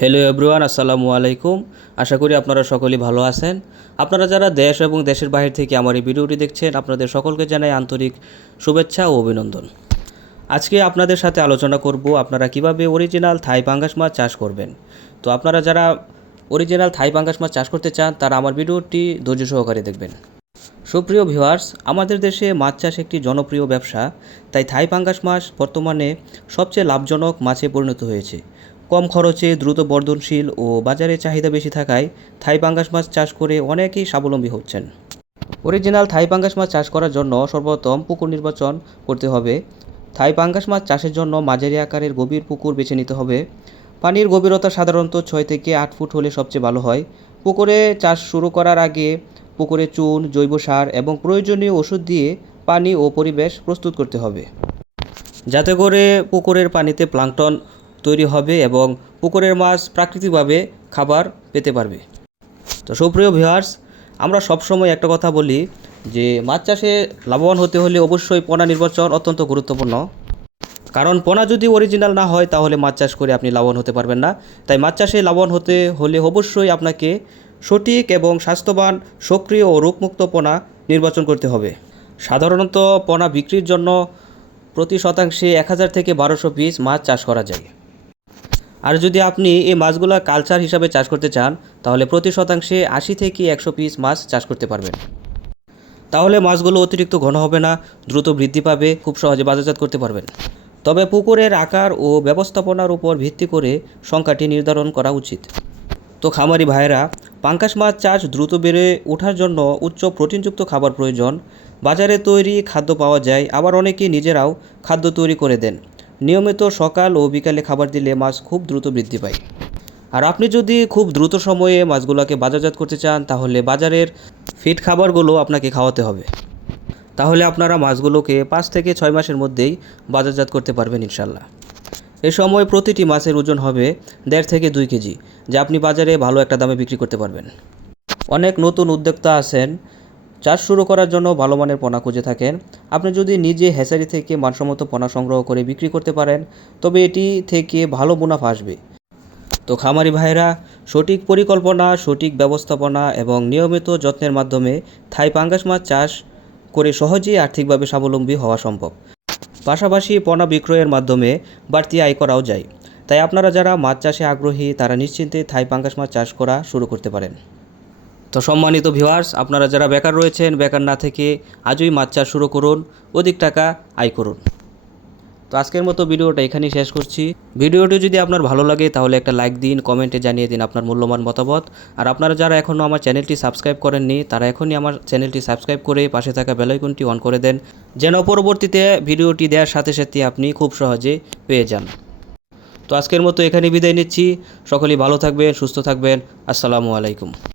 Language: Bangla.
হ্যালো এভরিওয়ান, আসসালামু আলাইকুম। আশা করি আপনারা সকলেই ভালো আছেন। আপনারা যারা দেশ এবং দেশের বাইরে থেকে আমার এই ভিডিওটি দেখছেন, আপনাদের সকলকে জানাই আন্তরিক শুভেচ্ছা ও অভিনন্দন। আজকে আপনাদের সাথে আলোচনা করব আপনারা কিভাবে অরিজিনাল থাই পাঙ্গাস মাছ চাষ করবেন। তো আপনারা যারা অরিজিনাল থাই পাঙ্গাস মাছ চাষ করতে চান, তারা আমার ভিডিওটি ধৈর্য সহকারে দেখবেন। সুপ্রিয় ভিউয়ার্স, আমাদের দেশে মাছ চাষ একটি জনপ্রিয় ব্যবসা, তাই থাই পাঙ্গাস মাছ বর্তমানে সবচেয়ে লাভজনক মাছে পরিণত হয়েছে। কম খরচে, দ্রুত বর্ধনশীল ও বাজারে চাহিদা বেশি থাকায় থাই পাঙ্গাস মাছ চাষ করে অনেকেই স্বাবলম্বী হচ্ছেন। অরিজিনাল থাই পাঙ্গাস মাছ চাষ করার জন্য সর্বপ্রথম পুকুর নির্বাচন করতে হবে। থাই পাঙ্গাস মাছ চাষের জন্য মাঝারি আকারের গভীর পুকুর বেছে নিতে হবে। পানির গভীরতা সাধারণত 6 থেকে 8 ফুট হলে সবচেয়ে ভালো হয়। পুকুরে চাষ শুরু করার আগে পুকুরে চুন, জৈব সার এবং প্রয়োজনীয় ওষুধ দিয়ে পানি ও পরিবেশ প্রস্তুত করতে হবে, যাতে করে পুকুরের পানিতে প্লাঙ্কটন তৈরি হবে এবং পুকুরের মাছ প্রাকৃতিকভাবে খাবার পেতে পারবে। তো সুপ্রিয় ভিউয়ার্স, আমরা সবসময় একটা কথা বলি যে মাছ চাষে লাভবান হতে হলে অবশ্যই পোনা নির্বাচন অত্যন্ত গুরুত্বপূর্ণ। কারণ পোনা যদি অরিজিনাল না হয় তাহলে মাছ চাষ করে আপনি লাভবান হতে পারবেন না। তাই মাছ চাষে লাভবান হতে হলে অবশ্যই আপনাকে সঠিক এবং স্বাস্থ্যবান, সক্রিয় ও রোগমুক্ত পোনা নির্বাচন করতে হবে। সাধারণত পোনা বিক্রির জন্য প্রতি শতাংশে 1000 থেকে 1200 পিস মাছ চাষ করা যায়। আর যদি আপনি এই মাছগুলো কালচার হিসাবে চাষ করতে চান, তাহলে প্রতি শতাংশে 80 থেকে 100 পিস মাছ চাষ করতে পারবেন। তাহলে মাছগুলো অতিরিক্ত ঘন হবে না, দ্রুত বৃদ্ধি পাবে, খুব সহজে বাজারজাত করতে পারবেন। তবে পুকুরের আকার ও ব্যবস্থাপনার উপর ভিত্তি করে সংখ্যাটি নির্ধারণ করা উচিত। তো খামারি ভাইয়েরা, পাঙ্গাস মাছ চাষ দ্রুত বেড়ে ওঠার জন্য উচ্চ প্রোটিনযুক্ত খাবার প্রয়োজন। বাজারে তৈরি খাদ্য পাওয়া যায়, আবার অনেকে নিজেরাও খাদ্য তৈরি করে দেন। নিয়মিত সকাল ও বিকালে খাবার দিলে মাছ খুব দ্রুত বৃদ্ধি পায়। আর আপনি যদি খুব দ্রুত সময়ে মাছগুলোকে বাজারজাত করতে চান, তাহলে বাজারের ফিড খাবারগুলো আপনাকে খাওয়াতে হবে। তাহলে আপনারা মাছগুলোকে 5 থেকে 6 মাসের মধ্যেই বাজারজাত করতে পারবেন ইনশাল্লাহ। এ সময় প্রতিটি মাছের ওজন হবে 1.5 থেকে 2 কেজি, যা আপনি বাজারে ভালো একটা দামে বিক্রি করতে পারবেন। অনেক নতুন উদ্যোক্তা আছেন, চাষ শুরু করার জন্য ভালো মানের পোনা খুঁজে থাকেন। আপনি যদি নিজে হ্যাচারি থেকে মানসম্মত পোনা সংগ্রহ করে বিক্রি করতে পারেন, তবে এটি থেকে ভালো মুনাফা আসবে। তো খামারি ভাইরা, সঠিক পরিকল্পনা, সঠিক ব্যবস্থাপনা এবং নিয়মিত যত্নের মাধ্যমে থাই পাঙ্গাস মাছ চাষ করে সহজেই আর্থিকভাবে স্বাবলম্বী হওয়া সম্ভব। পাশাপাশি পোনা বিক্রয়ের মাধ্যমে বাড়তি আয় করাও যায়। তাই আপনারা যারা মাছ চাষে আগ্রহী, তারা নিশ্চিন্তে থাই পাঙ্গাস মাছ চাষ করা শুরু করতে পারেন। তো সম্মানিত ভিউয়ার্স, আপনারা যারা বেকার রয়েছেন, বেকার না থেকে আজই মাছ চাষ শুরু করুন, অধিক টাকা আয় করুন। তো আজকের মতো ভিডিওটা এখানেই শেষ করছি। ভিডিওটি যদি আপনার ভালো লাগে তাহলে একটা লাইক দিন, কমেন্টে জানিয়ে দিন আপনার মূল্যবান মতামত। আর আপনারা যারা এখনও আমার চ্যানেলটি সাবস্ক্রাইব করেননি, তারা এখনই আমার চ্যানেলটি সাবস্ক্রাইব করে পাশে থাকা বেল আইকনটি অন করে দেন, যেন পরবর্তীতে ভিডিওটি দেওয়ার সাথে সাথে আপনি খুব সহজে পেয়ে যান। তো আজকের মতো এখানে বিদায় নিচ্ছি। সকলেই ভালো থাকবেন, সুস্থ থাকবেন। আসসালামু আলাইকুম।